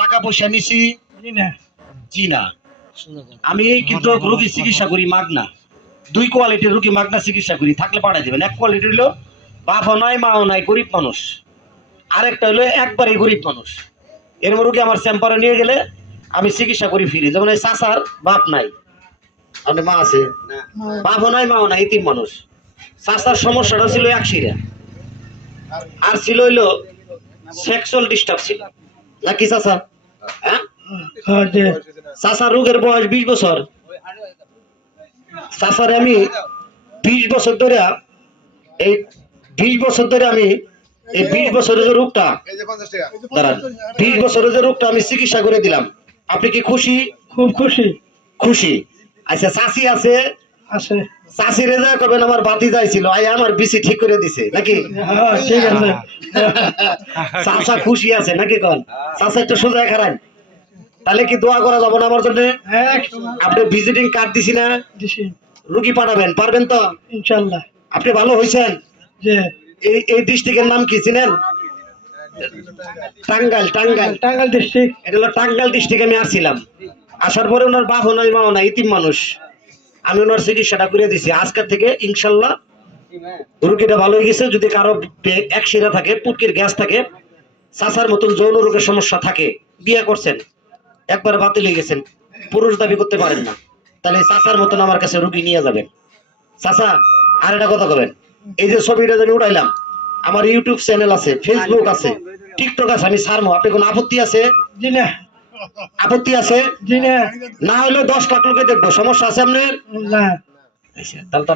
টাকা পয়সা নিছি জি না জি না। আমি কিন্তু রোগী চিকিৎসা করি মাগনা। দুই কোয়ালিটির রোগী মাগনা চিকিৎসা করি, থাকলে পাঠাই দেবেন। এক কোয়ালিটি হলো বাপও নাই মাও নাই গরিব মানুষ, আরেকটা হলো একবারে গরিব মানুষ। এরকম রোগী আমার চেম্বারে নিয়ে গেলে আমি চিকিৎসা করি ফ্রি। যেমন এই চাচার বাপ নাই, আপনার মা আছে, বাপও নাই মাও নাই, এতিম মানুষ। চাচার সমস্যাটা ছিল একশিরা, আর ছিল হইলো সেক্সুয়াল ডিস্টার্ব ছিল নাকি চাচা? হ্যাঁ, যে চাচার রোগের বয়স 20 বছর। চাচারে আমি 20 বছর ধরে এই 20 বছর ধরে আমি এই 20 বছরের যে রোগটা, দাঁড়ান, 20 বছরের যে রোগটা আমি চিকিৎসা করে দিলাম। আপনি কি খুশি? খুব খুশি খুশি। আচ্ছা, চাচি আছে, আছে। চাচি রেজা করবেন আমার বাতি যাইছিল, আই আমার বিসি ঠিক করে দিছে নাকি? হ্যাঁ ঠিক আছে। চাচা খুশি আছে নাকি? কোন চাচা একটু সোজা খারান, তাহলে কি দোয়া করা যাবে না আমার জন্য? হ্যাঁ আপনি ভিজিটিং কার্ড দিছি না, দিছি রুগী পাঠাবেন, পারবেন তো? ইনশাআল্লাহ। আপনি ভালো হয়েছেন। যে এই ডিস্ট্রিক্টের নাম কি চিনেন? টাঙ্গাইল। টাঙ্গাইল টাঙ্গাইল ডিস্ট্রিক্ট। এটা হলো টাঙ্গাইল ডিস্ট্রিক্টে আমি আসছিলাম। আসার পরে ওনার বাপ নাই মাও নাই, ইতিম মানুষ। আমি ওনার চিকিৎসাটা করে দিছি। আজকের থেকে ইনশাল্লাহ রুগীটা ভালো হয়ে গেছে। যদি কারো এক শিরা থাকে, পুটকির গ্যাস থাকে, চাচার মতন যৌন রোগের সমস্যা থাকে, বিয়ে করছেন, একবার বাতিল হয়ে গেছেন, পুরুষ দাবি করতে পারেন না, তাহলে চাচার মতন আমার কাছে রুগী নিয়ে যাবেন। চাচা আর একটা কথা বলেন, এই যে ছবিটা আমি উঠাইলাম, আমার ইউটিউব চ্যানেল আছে, ফেসবুক আছে, টিকটক আছে, আমি ছাড়বো। আপনি কোনো আপত্তি আছে? জি না আপত্তি আছে? জি না না হলে 10 লাখ লোকে দেখবো, সমস্যা আছে আপনার? না। আচ্ছা, তাহলে তো